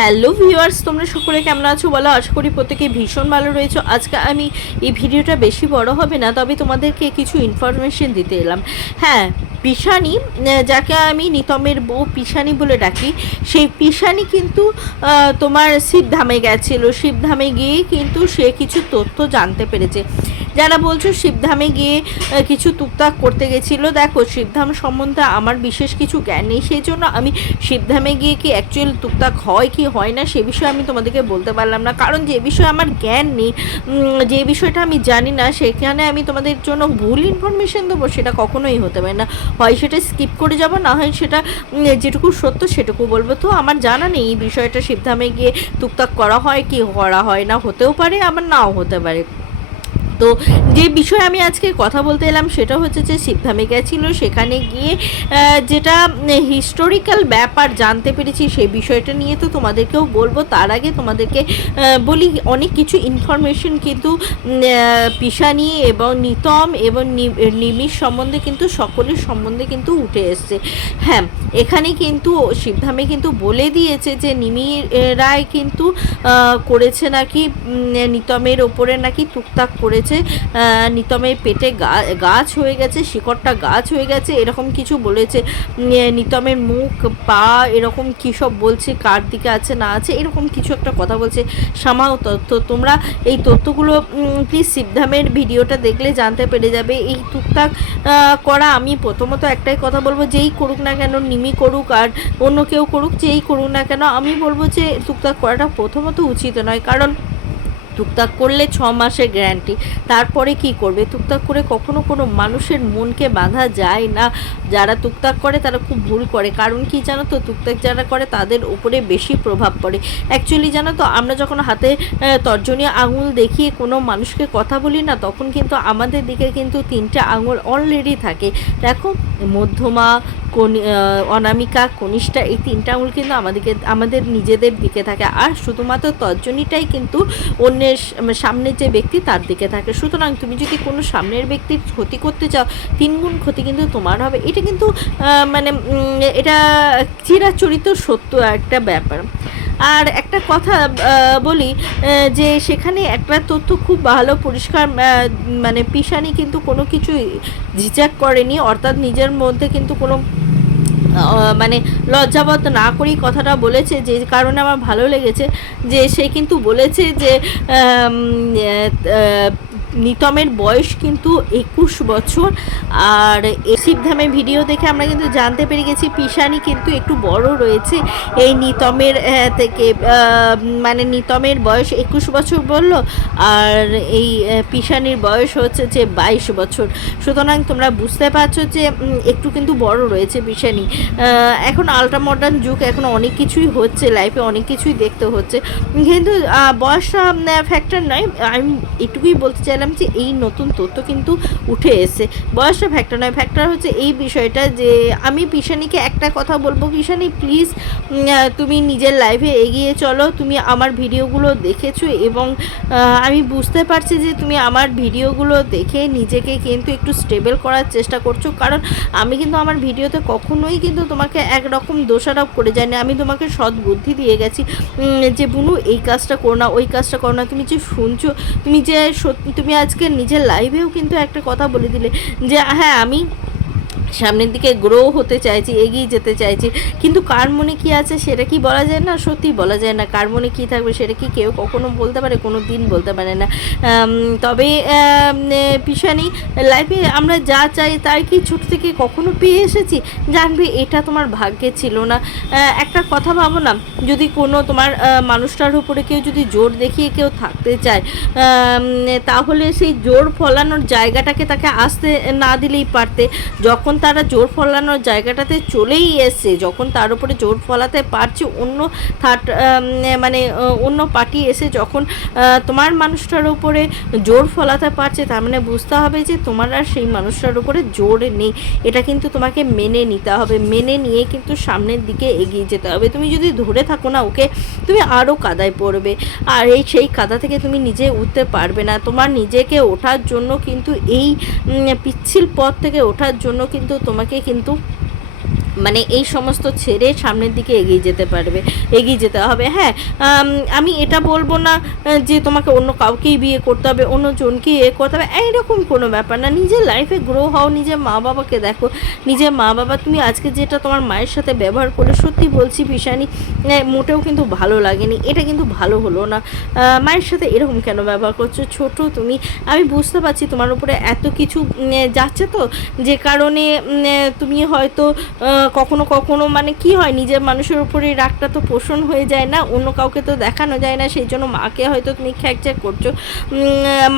Hello viewers, তোমরা সকলে কেমন আছো? বলো, আশা করি প্রত্যেকে ভীষণ ভালো রয়েছো। আজকে আমি এই ভিডিওটা বেশি বড় হবে না, তবে তোমাদেরকে কিছু ইনফরমেশন দিতে এলাম। হ্যাঁ পিসানি যাকে আমি নিতমের বউ পিসানি বলে ডাকি, সেই পিসানি কিন্তু তোমার শিবধামে গেছিল। শিবধামে গিয়ে কিন্তু সে কিছু তথ্য জানতে পেরেছে। যারা বলছো শিবধামে গিয়ে কিছু টুকটাক করতে গেছিল, দেখো শিবধাম সম্বন্ধে আমার বিশেষ কিছু জ্ঞান নেই, সেই জন্য আমি শিবধামে গিয়ে কি অ্যাকচুয়াল টুকটাক হয় কি হয় না, সে বিষয়ে আমি তোমাদেরকে বলতে পারলাম না। কারণ যে বিষয়ে আমার জ্ঞান নেই যে বিষয়টা আমি জানি না, সেখানে আমি তোমাদের জন্য ভুল ইনফরমেশন দেবো, সেটা কখনোই হতে পারে না। হয় সেটা স্কিপ করে যাব, না হয় সেটা যেটুকু সত্য সেটুকু বলব। তো আমার জানা নেই এই বিষয়টা, শিবধামে গিয়ে টুকটাক করা হয় কি, করা হয় না, হতেও পারে, আবার নাও হতে পারে। তো যে বিষয়ে আমি আজকে কথা বলতে এলাম সেটা হচ্ছে যে শিবধামে গেছিল সেখানে গিয়ে যেটা হিস্টোরিক্যাল ব্যাপার জানতে পেরেছি সেই বিষয়টা নিয়ে তো তোমাদেরকেও বলব। তার আগে তোমাদেরকে বলি অনেক কিছু ইনফরমেশন কিন্তু পিসানি এবং নিতম এবং নি- নিমিষ সম্বন্ধে কিন্তু, সকলের সম্বন্ধে কিন্তু উঠে এসছে। হ্যাঁ এখানে কিন্তু শিবধামে কিন্তু বলে দিয়েছে যে নিমি রায় কিন্তু করেছে নাকি নিতমের ওপরে নাকি টুকটাক করেছে। আহ, নিতমের পেটে গা- গাছ হয়ে গেছে শিকড়টা গাছ হয়ে গেছে এরকম কিছু বলেছে। নিতমের মুখ পা এরকম কী সব বলছে কার দিকে আছে না আছে এরকম কিছু একটা কথা বলছে। সামাও তথ্য তোমরা এই তথ্যগুলো প্লিজ শিবধামের ভিডিওটা দেখলে জানতে পেরে যাবে। এই টুকটাক করা আমি প্রথমত একটাই কথা বলব যেই করুক না কেন নিমি করুক আর অন্য কেউ করুক যেই করুক না কেন আমি বলব যে টুকটাক করাটা প্রথমত উচিত নয়। কারণ টুকটাক করলে ছ মাসের গ্যারান্টি তারপরে কি করবে? টুকটাক করে কখনো কোনো মানুষের মনকে বাঁধা যায় না। যারা টুকটাক করে তারা খুব ভুল করে। কারণ কি জানো তো? টুকটাক যারা করে তাদের উপরে বেশি প্রভাব পড়ে। অ্যাকচুয়ালি জানো তো আমরা যখন হাতে আহ, তর্জনী আঙুল দেখিয়ে কোনো মানুষকে কথা বলি না তখন কিন্তু আমাদের দিকে কিন্তু তিনটে আঙুল অলরেডি থাকে। দেখো মধ্যমা অনামিকা, কনিষ্ঠা, এই তিনটা আঙুল কিন্তু আমাদেরকে, আমাদের নিজেদের দিকে থাকে। আর শুধুমাত্র তর্জনীটাই কিন্তু অন্যের সামনের যে ব্যক্তি তার দিকে থাকে। সুতরাং তুমি যদি কোনো সামনের ব্যক্তির ক্ষতি করতে চাও, তিনগুণ ক্ষতি কিন্তু তোমার হবে। এটা কিন্তু মানে এটা চিরাচরিত সত্য একটা ব্যাপার। আর একটা কথা বলি যে সেখানে একটা তথ্য খুব ভালো, পরিষ্কার মানে পিসানি কিন্তু কোনো কিছু ঝিঝাক করেনি। অর্থাৎ নিজের মধ্যে কিন্তু কোনো মানে লজ্জাবত না করেই কথাটা বলেছে, যে কারণে আমার ভালো লেগেছে, যে সে কিন্তু বলেছে যে নিতমের বয়স কিন্তু একুশ বছর। আর এ শিবধামের ভিডিও দেখে আমরা কিন্তু জানতে পেরে গেছি পিসানি কিন্তু একটু বড় রয়েছে। এই নিতমের থেকে মানে নিতমের বয়স একুশ বছর বলল আর এই পিসানির বয়স হচ্ছে যে বাইশ বছর। সুতরাং তোমরা বুঝতে পারছ যে একটু কিন্তু বড় রয়েছে পিসানি এখন আল্ট্রা মডার্ন যুগ এখন অনেক কিছুই হচ্ছে লাইফে অনেক কিছুই দেখতে হচ্ছে। কিন্তু আহ, বয়সটা ফ্যাক্টর নয়। আমি এটুকুই বলতে চাইলাম যে এই নতুন তথ্য কিন্তু উঠে এসে বয়সটা ফ্যাক্টর নয়। ফ্যাক্টর হচ্ছে এই বিষয়টা যে আমি পিসানিকে একটা কথা বলব পিসানি প্লিজ তুমি নিজের লাইফে এগিয়ে চলো। তুমি আমার ভিডিওগুলো দেখেছ এবং আমি বুঝতে পারছি যে তুমি আমার ভিডিওগুলো দেখে নিজেকে কিন্তু একটু স্টেবল করার চেষ্টা করছ। কারণ আমি কিন্তু আমার ভিডিওতে কখনোই কিন্তু তোমাকে একরকম দোষারোপ করে যাইনি। আমি তোমাকে সৎ বুদ্ধি দিয়ে গেছি যে বুনু, এই কাজটা করো না, ওই কাজটা করো না। তুমি যে শুনছো, তুমি যে তুমি আজকে নিজের লাইভেও কিন্তু একটা কথা বলে দিলে যে হ্যাঁ আমি সামনের দিকে গ্রো হতে চাইছি, এগিয়ে যেতে চাইছি। কিন্তু কার মনে কী আছে সেটা কি বলা যায় না? সত্যি বলা যায় না। কার মনে কী থাকবে সেটা কি কেউ কখনো বলতে পারে, কোনো দিন বলতে পারে না। তবে পিসানি লাইফে আমরা যা চাই তাই কি ছোট থেকে কখনো পেয়ে এসেছি? জানবে, এটা তোমার ভাগ্যে ছিল না। একটা কথা ভাবো না যদি কোনো তোমার মানুষটার উপরে কেউ যদি জোর দেখিয়ে কেউ থাকতে চায় তাহলে সেই জোর ফলানোর জায়গাটাকে তাকে আসতে না দিলেই পারতে। যখন তারা জোর ফলানোর জায়গাটাতে চলেই এসছে। যখন তার উপরে জোর ফলাতে পারছে, অন্য থার্ড মানে অন্য পার্টি এসে যখন তোমার মানুষটার উপরে জোর ফলাতে পারছে, তার মানে বুঝতে হবে যে তোমার আর সেই মানুষটার উপরে জোর নেই। এটা কিন্তু তোমাকে মেনে নিতে হবে। মেনে নিয়ে কিন্তু সামনের দিকে এগিয়ে যেতে হবে। তুমি যদি ধরে থাকো না ওকে, তুমি আরও কাদায় পড়বে। আর এই সেই কাদা থেকে তুমি নিজে উঠতে পারবে না। তোমার নিজেকে ওঠার জন্য কিন্তু এই পিচ্ছিল পথ থেকে ওঠার জন্য কিন্তু তোমাকে কিন্তু মানে এই সমস্ত ছেড়ে সামনের দিকে এগিয়ে যেতে পারবে, এগিয়ে যেতে হবে। হ্যাঁ আমি এটা বলব না যে তোমাকে অন্য কাউকেই বিয়ে করতে হবে, অন্য জনকে এ করতে হবে, এইরকম কোনো ব্যাপার না। নিজের লাইফে গ্রো হও, নিজের মা বাবাকে দেখো। নিজের মা বাবা, তুমি আজকে যেটা তোমার মায়ের সাথে ব্যবহার করলে, সত্যি বলছি ভীষণই মোটেও কিন্তু ভালো লাগেনি। এটা কিন্তু ভালো হলো না। মায়ের সাথে এরকম কেন ব্যবহার করছ? ছোট তুমি। আমি বুঝতে পারছি তোমার উপরে এত কিছু যাচ্ছে তো, যে কারণে তুমি হয়তো কখনো কখনো মানে কি হয়, নিজের মানুষের উপরে রাগটা তো পোষণ হয়ে যায় না, অন্য কাউকে তো দেখানো যায় না, সেই জন্য মাকে হয়তো তুমি খ্যাকচ্যাক করছ।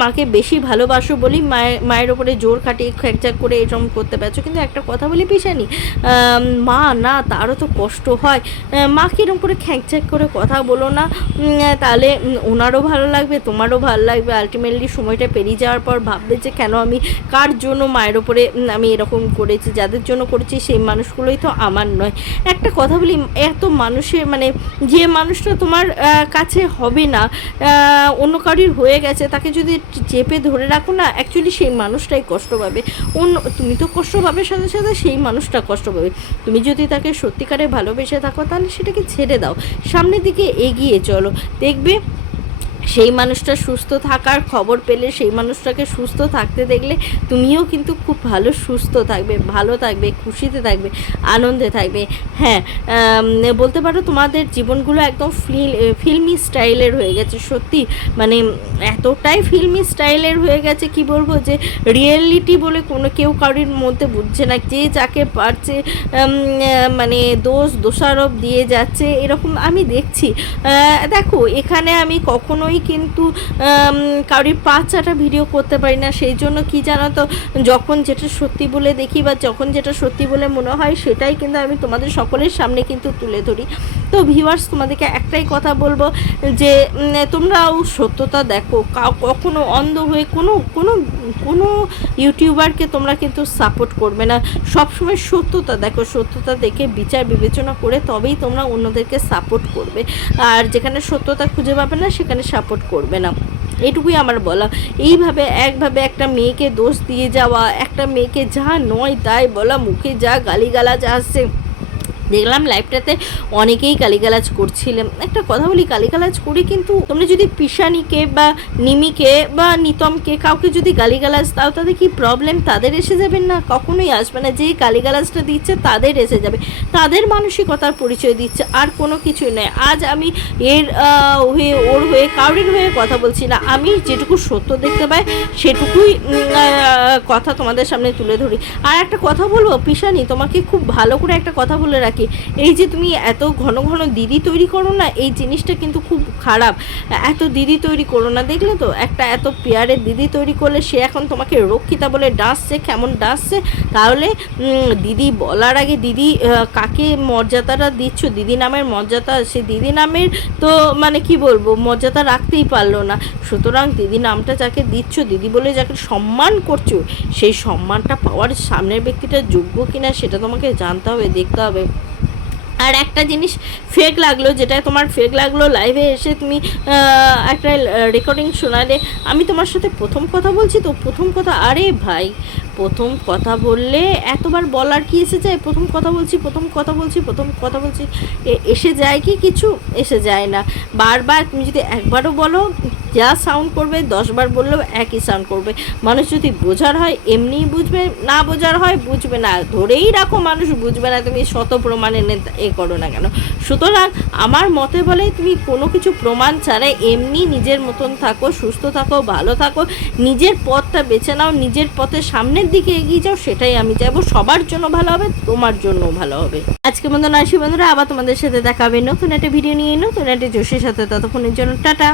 মাকে বেশি ভালোবাসো বলি, মায়ের মায়ের ওপরে জোর খাটিয়ে খ্যাকচ্যাক করে এরকম করতে পারছ। কিন্তু একটা কথা বলি পিসানি মা না, তারও তো কষ্ট হয়। মাকে এরকম করে খ্যাকচ্যাক করে কথা বলো না তাহলে ওনারও ভালো লাগবে, তোমারও ভালো লাগবে। আলটিমেটলি সময়টা পেরিয়ে যাওয়ার পর ভাববে যে কেন আমি, কার জন্য মায়ের ওপরে আমি এরকম করেছি, যাদের জন্য করেছি, সেই মানুষগুলোই তো আমার নয়। একটা কথা বলি, এত মানুষের মানে যে মানুষটা তোমার কাছে হবে না অন্য কারোর হয়ে গেছে, তাকে যদি চেপে ধরে রাখো না অ্যাকচুয়ালি সেই মানুষটাই কষ্ট পাবে। অন্য, তুমি তো কষ্ট পাবে, সাথে সাথে সেই মানুষটা কষ্ট পাবে। তুমি যদি তাকে সত্যিকারে ভালোবেসে থাকো, তাহলে সেটাকে ছেড়ে দাও। সামনের দিকে এগিয়ে চলো। দেখবে সেই মানুষটা সুস্থ থাকার খবর পেলে, সেই মানুষটাকে সুস্থ থাকতে দেখলে তুমিও কিন্তু খুব ভালো সুস্থ থাকবে, ভালো থাকবে, খুশিতে থাকবে, আনন্দে থাকবে। হ্যাঁ বলতে পারো তোমাদের জীবনগুলো একদম ফিল ফিল্মি স্টাইলের হয়ে গেছে, সত্যি। মানে এতটাই ফিল্মি স্টাইলের হয়ে গেছে, কি বলব যে রিয়েলিটি বলে কোনো কেউ কারোর মধ্যে বুঝছে না। যে যাকে পারছে মানে দোষ, দোষারোপ দিয়ে যাচ্ছে, এরকম আমি দেখছি। দেখো, এখানে আমি কখনোই কিন্তু কারোর পাঁচ চাটা ভিডিও করতে পারি না। সেই জন্য কি জানো তো, যখন যেটা সত্যি বলে দেখি বা যখন যেটা সত্যি বলে মনে হয়, সেটাই কিন্তু আমি তোমাদের সকলের সামনে কিন্তু তুলে ধরি। তো ভিউয়ার্স তোমাদেরকে একটাই কথা বলব যে তোমরাও সত্যতা দেখো। কখনো অন্ধ হয়ে কোনো কোনো কোনো ইউটিউবারকে তোমরা কিন্তু সাপোর্ট করবে না। সবসময় সত্যতা দেখো। সত্যতা দেখে বিচার বিবেচনা করে তবেই তোমরা অন্যদেরকে সাপোর্ট করবে। আর যেখানে সত্যতা খুঁজে পাবে না, সেখানে সাপোর্ট করবে না। এটুকুই আমার বলা। এইভাবে একভাবে একটা মেয়েকে দোষ দিয়ে যাওয়া, একটা মেয়েকে যা নয় তাই বলা, মুখে যা গালিগালাজ আসছে। দেখলাম লাইভটাতে অনেকেই গালিগালাজ করছিলেন। একটা কথা বলি, গালিগালাজ করে কিন্তু তোমরা যদি পিসানিকে বা নিমিকে বা নিতমকে কাউকে যদি গালিগালাজ দাও তাদের কি প্রবলেম তাদের এসে যাবেন না? কখনোই আসবে না। যে গালিগালাজটা দিচ্ছে, তাদের এসে যাবে। তাদের মানসিকতার পরিচয় দিচ্ছে, আর কোনো কিছুই নয়। আজ আমি এর হয়ে, ওর হয়ে কারোর হয়ে কথা বলছি না। আমি যেটুকু সত্য দেখতে পাই, সেটুকুই কথা তোমাদের সামনে তুলে ধরি। আর একটা কথা বলব পিসানি তোমাকে খুব ভালো করে একটা কথা বলে রাখি। এই যে তুমি এত ঘন ঘন দিদি তৈরি করো না, এই জিনিসটা কিন্তু খুব খারাপ। এত দিদি তৈরি করো না, দেখলে তো? একটা এত পেয়ারের দিদি তৈরি করলে সে এখন তোমাকে রক্ষিতা বলে ডাসছে কেমন ডাসছে তাহলে দিদি বলার আগে দিদি কাকে মর্যাদাটা দিচ্ছ? দিদি নামের মর্যাদা, সে দিদি নামের তো মানে কি বলব, মর্যাদা রাখতেই পারল না। সুতরাং দিদি নামটা যাকে দিচ্ছ, দিদি বলে যাকে সম্মান করছ সেই সম্মানটা পাওয়ার সামনের ব্যক্তিটা যোগ্য কিনা সেটা তোমাকে জানতে হবে, দেখতে হবে। আর একটা জিনিস ফেক লাগল যেটা তোমার ফেক লাগল লাইভে এসে তুমি একটা রেকর্ডিং শোনালে। আমি তোমার সাথে প্রথম কথা বলছি তো, প্রথম কথা, আরে ভাই প্রথম কথা বললে এতবার বলার কি এসে যায়? প্রথম কথা বলছি, প্রথম কথা বলছি, প্রথম কথা বলছি এসে যায় কি? কিছু এসে যায় না। বারবার তুমি যদি একবারও বলো, যা সাউন্ড করবে, দশবার বললেও একই সাউন্ড করবে। মানুষ যদি বোঝার হয় এমনিই বুঝবে, না বোঝার হয়, বুঝবে না। ধরেই রাখো, মানুষ বুঝবে না, তুমি শত প্রমাণ এনে এ করো না কেন? সুতরাং আমার মতে বলে, তুমি কোনো কিছু প্রমাণ ছাড়াই এমনি নিজের মতন থাকো, সুস্থ থাকো, ভালো থাকো, নিজের পথটা বেছে নাও, নিজের পথে সামনের দিকে এগিয়ে যাও, সেটাই আমি চাইব সবার জন্য ভালো হবে, তোমার জন্য ভালো হবে। আজকে বন্ধুরা আসি বন্ধুরা, আবার তোমাদের সাথে দেখা হবে নতুন একটা ভিডিও নিয়ে, নতুন একটা জোশের সাথে। ততক্ষণের জন্য টাটা।